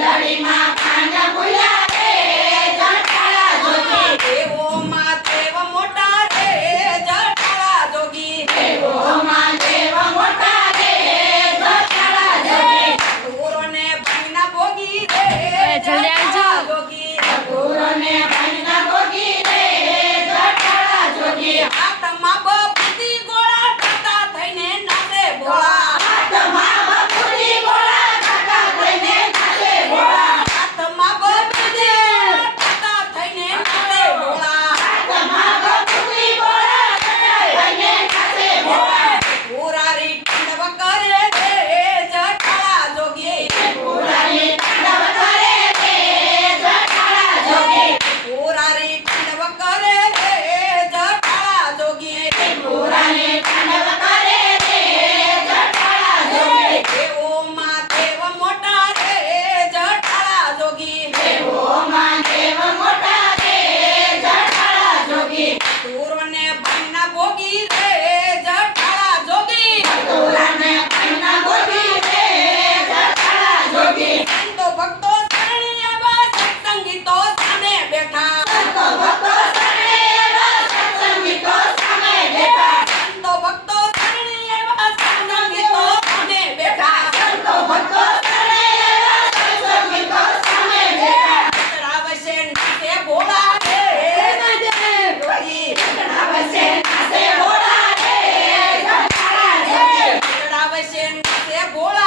ફૂલડીમાં પાન ફૂલ્યા રે જટાળા જોગી દેવોમાં દેવ મોટા રે જટાળા જોગી દેવોમાં દેવ મોટા રે જટાળા જોગી ઠાકોરોને ભાઈના ભોગી રે જલ્દી આવજો. જટાળા જોગી ઠાકોરને ભાઈના ભોગી રે જટાળા જોગી હાથમાં બપુતી ગોળા ટાટા થઈને નાચે ભોળા હાથમાં બપુરી ગોળા કાકા થઈને નાચે ભોળા હાથમાં બપુતી ટાટા થઈને નાચે ભોળા હાથમાં બપુરી ગોળા કાકા થઈને નાચે ભોળા પુરારી તાંડવ કરે રે જટાળા જોગી પુરારી તાંડવ કરે રે જટાળા જોગી પુરારી તાંડવ કરે રે જટાળા જોગી પુરારી તાંડવ કરે રે જટાળા જોગી દેવોમાં દેવ મોટા રે જટાળા જોગી દેવોમાં દેવ મોટા રે જટાળા જોગી ઠાકોરોને ભાઈના ભોગી રે જટાળા જોગી ઠાકોરને ભાઈના ભોગી રે જટાળા જોગી સંતો ભક્તો શરણી એવા સત્સંગીતો સામે બેઠા સંતો ભક્તો શરણે એવા સત્સંગીતો સામે બેઠા સંતો ભક્તો શરણી એવા સત્સંગીતો સામે બેઠા સંતો ભક્તો શરણે એવા સત્સંગીતો સામે બેઠા ચડાવશે નાચે ભોળા રે જોગી ચડાવશે નાચે ભોળા રે જટાળા જોગી ચડાવશે નાચે ભોળા